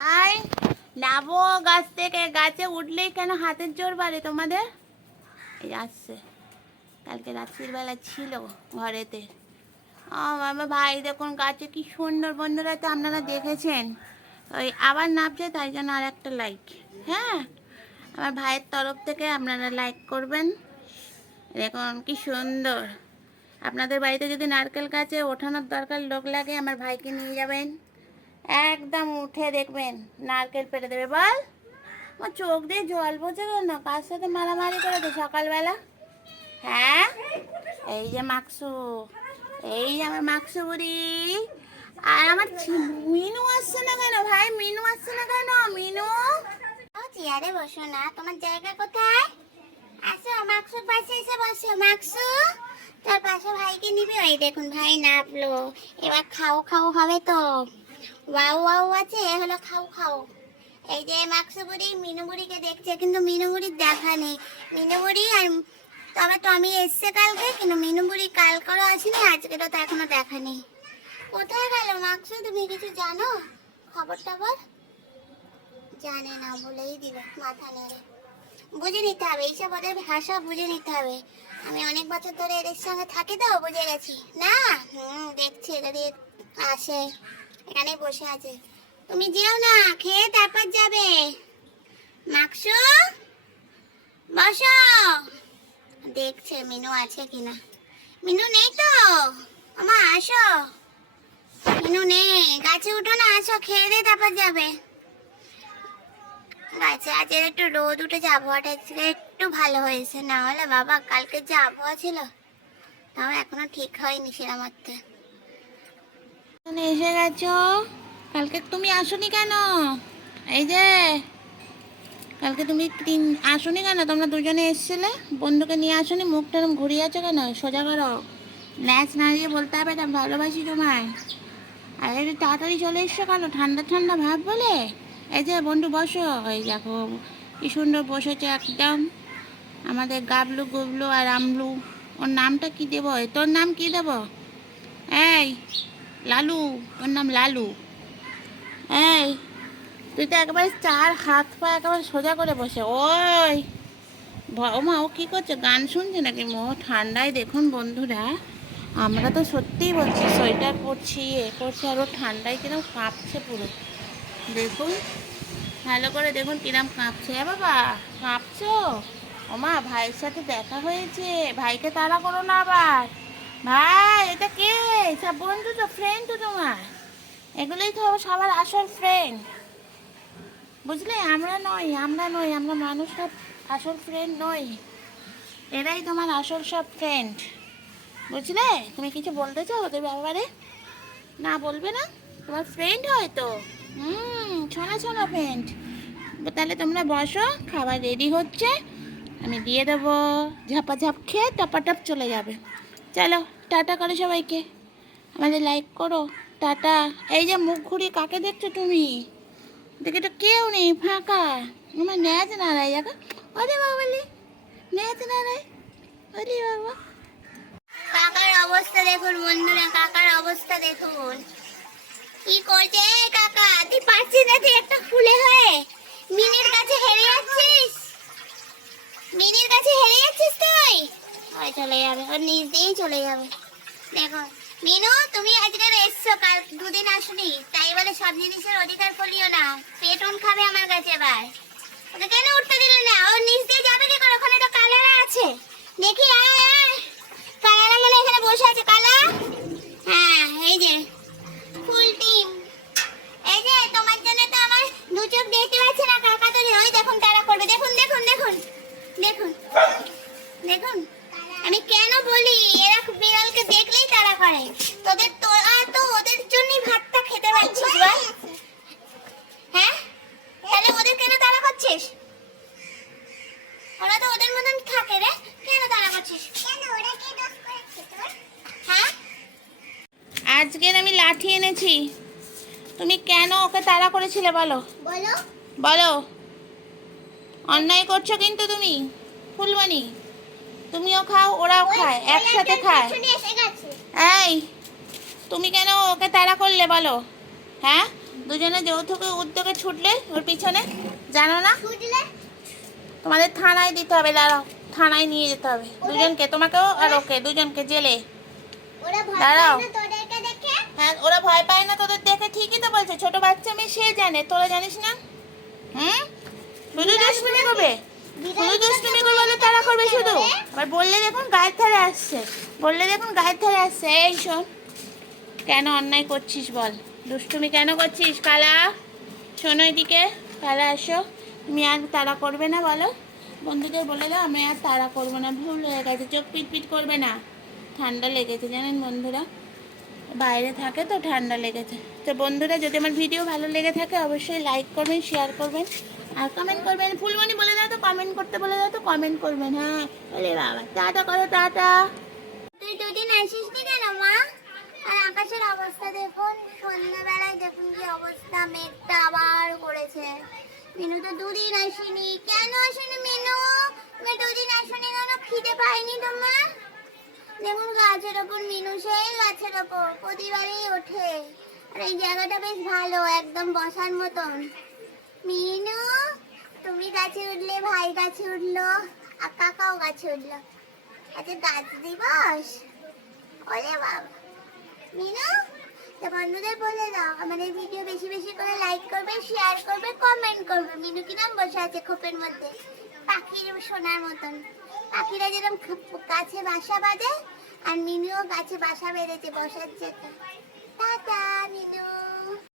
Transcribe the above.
I নাবো গাছ থেকে। গাছে উঠলেই কেন হাতের জোর বাড়ে তোমাদের? এই আসছে, কালকে রাত্রির বেলা ছিল ঘরেতে। আমার ভাই দেখুন গাছে কি সুন্দর। বন্ধুরা তো আপনারা দেখেছেন, ওই আবার নামছে, তাই জন্য আর একটা লাইক। হ্যাঁ, আমার ভাইয়ের তরফ থেকে আপনারা লাইক করবেন। দেখুন কি সুন্দর। আপনাদের বাড়িতে যদি নারকেল গাছে ওঠানোর দরকার লোক লাগে, আমার ভাইকে নিয়ে যাবেন, একদম উঠে দেখবেন নারকেল পেড়ে দেবে। বল, আমার চোখ দিয়ে জল পড়ছে কেন? কার সাথে মারামারি করে তো সকালবেলা? হ্যাঁ, এই যে মাকসু, এই যে আমার মাকসু বুড়ি। আর আমার মিনু আসছে না কেন ভাই? মিনু আসছে না কেন? মিনু চেয়ারে বসো না, তোমার জায়গা কোথায়? আসো মাকসুর পাশে এসে বসো। মাকসু, তার পাশে ভাইকে নিবি? ওই দেখুন ভাই নাপলো। এবার খাও খাও হবে তো। ওয়াও ওয়াও আছে, হলো খাও খাও। এই যে মাকসু বুড়ি মিনু বুড়িকে দেখছে, কিন্তু মিনু বুড়ির দেখা নেই। মিনু বুড়ি আর তবে টমি এসছে কালকে, কিন্তু মিনু বুড়ি কাল করে আসেনি, আজকেরও তো এখনো দেখা নেই। কোথায় গেল মাকসু? তুমি কিছু জানো? খবর টবর জানে না, বলেই দিল মাথা নেড়ে। বুঝে নিতে হবে, এইসব ওদের ভাষা বুঝে নিতে হবে। আমি অনেক বছর ধরে এদের সঙ্গে থাকি তো, বুঝে গেছি না। দেখছি যদি আসে, এখানে বসে আছে। তুমি যেও না, খেয়ে তারপর যাবে। মাকসু বসো। দেখছে মিনু আছে কিনা। মিনু নেই তো, আমা আসো। মিনু নেই, গাছে উঠো না, আসো খেয়ে দিয়ে তারপর যাবে। গাছে আজ একটু রোদ উঠেছে, আবহাওয়াটা একটু ভালো হয়েছে। না হলে বাবা কালকে যে আবহাওয়া ছিল, তাও এখনো ঠিক হয়নি সেরকম অর্থে। এসে গেছো, কালকে তুমি আসোনি কেন? এই যে কালকে তুমি আসোনি কেন? তোমরা দুজনে এসেছিলে, বন্ধুকে নিয়ে আসোনি। মুখটা এরকম ঘুরিয়ে আছো কেন? সোজা করো, ন্যাচ না দিয়ে বলতে হবে না ভালোবাসি তোমায়। আর একটু তাড়াতাড়ি চলে এসছো কেন? ঠান্ডা ঠান্ডা ভাব বলে। এই যে বন্ধু বসো, এই দেখো কি সুন্দর বসেছে একদম আমাদের গাবলু গুবলু আর আমলু। ওর নামটা কি দেবো? তোর নাম কি দেবো? এই লালু, ওর নাম লালু। এই তুই তো একেবারে চার হাত পা একেবারে সোজা করে বসে। ওই মা, ও কী করছে? গান শুনছে নাকি? ঠান্ডায় দেখুন বন্ধুরা, আমরা তো সত্যিই বলছি সোয়েটার পরছি, করছি, আর ও ঠান্ডায় কিরম কাঁপছে পুরো। দেখুন ভালো করে দেখুন কিরম কাঁপছে। বাবা কাঁপছো? ওমা, ভাইয়ের সাথে দেখা হয়েছে, ভাইকে তাড়া করো না আবার। ভাই এটা কে? সব বন্ধু তো, ফ্রেন্ড তো তোমার। এগুলোই তো সবার আসল ফ্রেন্ড, বুঝলে? আমরা নই, আমরা মানুষরা আসল ফ্রেন্ড নই। এরাই তোমার আসল সব ফ্রেন্ড, বুঝলে? তুমি কিছু বলতে চাও ওদের ব্যাপারে? না বলবে না? তোমার ফ্রেন্ড হয়তো। শোনা শোনা ফ্রেন্ড। তাহলে তোমরা বসো, খাবার রেডি হচ্ছে, আমি দিয়ে দেবো। ঝাপাঝাপ খেয়ে টপাটপ চলে যাবে। চলো টাটা করো সবাইকে, আমাদের লাইক করো, টাটা। এই যে মুখ ঘুরিয়ে কাকে দেখছো তুমি? দেখে তো কেউ নেই, ফাঁকা। আমার ন্যাচ নাড়াই দেখো। ওরে বাবালি, ন্যাচ নাড়াই। ওরে বাবা, কাকার অবস্থা দেখুন বন্ধুরা, কাকার অবস্থা দেখুন কি করছে। কাকা তুই পারছিস না, তুই একটা ফুলে হয়ে মিনির কাছে হেরে যাচ্ছিস। মিনির কাছে হেরে যাচ্ছিস তুই। ওই চলে যাবে, ওর নিজ দিয়েই চলে যাবে। দেখো মিনু, তুমি আজকে এসছো, কাল দুদিন আসনি, তাই বলে সব জিনিসের অধিকার ফলিও না। পেটন খাবে আমার কাছে এবার। ওকে কেন উঠতে দিলে না? ওর নিচ দিয়ে যাবে কি করে? ওখানে তো কালারা আছে, দেখি। আয় আয়, কালারা মানে এখানে বসে আছে। কালা, হ্যাঁ এই যে ফুল টিম। এই যে তোমার জন্য তো আমার দু চোখ দেখতে পাচ্ছে না। কাকা তো ওই দেখুন তারা করবে, দেখুন দেখুন দেখুন দেখুন দেখুন। আমি কেন বলি এরা বিড়ালকে দেখলেই তারা করে। তোদের তোরা তো ওদের জন্যই ভাতটা খেতে পারছিস বল? হ্যাঁ, তাহলে ওদের কেন তাড়া করছিস? ওরা তো ওদের মতন থাকে রে, কেন তাড়া করছিস? কেন ওরা কি দোষ করেছে তোর? হ্যাঁ, আজকের আমি লাঠি এনেছি, তুমি কেন ওকে তাড়া করেছিলে বলো? বলো বলো। অন্যায় করছো কিন্তু তুমি ফুলবানি। তুমিও খাও, ওরাও খায়, একসাথে খায়। এই তুমি কেন ওকে তাড়া করলে বলো? হ্যাঁ, দুজনে যৌথ উদ্যোগে ছুটলে ওর পিছনে, জানো না? তোমাদের থানায় দিতে হবে, দাঁড়াও, থানায় নিয়ে যেতে হবে দুজনকে, তোমাকেও আর ওকে, দুজনকে জেলে। দাঁড়াও। হ্যাঁ, ওরা ভয় পায় না তোদের দেখে, ঠিকই তো বলছে, ছোট বাচ্চা মেয়ে সে জানে, তোরা জানিস না? হুম, শুধু দুষ্টুমি করবে, শুধু দুষ্টুমি করবে বলে তারা করবে শুধু। আবার বললে দেখুন গায়ের ধারে আসছে, বললে দেখুন গায়ের ধারে আসছে। এই শোন, কেন অন্যায় করছিস বল, দুষ্টুমি কেন করছিস? কালা, শোনো এদিকে, কালা আসো। তুমি আর তাড়া করবে না বলো, বন্ধুদের বলে দাও আমি আর তাড়া করবো না, ভুল হয়ে গেছে, চোখ পিটপিট করবে না। ঠান্ডা লেগেছে জানেন বন্ধুরা, বাইরে থাকে তো ঠান্ডা লেগেছে। তো বন্ধুরা, যদি আমার ভিডিও ভালো লেগে থাকে অবশ্যই লাইক করবেন, শেয়ার করবেন আর কমেন্ট করবেন। ফুলমণি বলে দাও তো, কমেন্ট করতে বলে দাও তো, কমেন্ট করবেন। হ্যাঁ, বলে বাবা, টাটা করো, টাটা। তুই দুদিন আসিস নি কেন মা? আর আকাশের অবস্থা দেখুন, সন্ধ্যাবেলায় দেখুন কি অবস্থা, মেঘটা আবার করেছে। মিনু তো দুদিন আসেনি, কেন আসেনি মিনু? তুমি দুদিন আসেনি কেন? খিদে পাইনি তোমার? দেখুন গাছের ওপর মিনু, সেই গাছের ওপর প্রতিবারই ওঠে। আর এই জায়গাটা বেশ ভালো, একদম বসার মতন। মিনু, তুমি গাছে উঠলে, ভাই গাছে উঠলো, আর কাকাও গাছে উঠলো। আচ্ছা, গাছ দিবস, ওরে বাবা। মিনু, তো বন্ধুদের বলে দাও আমাদের ভিডিও বেশি বেশি করে লাইক করবে, শেয়ার করবে, কমেন্ট করবে। মিনু কি নাম বসে আছে খোপের মধ্যে, পাখির সোনার মতন। পাখিরা যেরকম গাছে বাসা বাঁধে, আর মিনুও গাছে বাসা বেঁধেছে বসার জন্য। টাটা মিনু।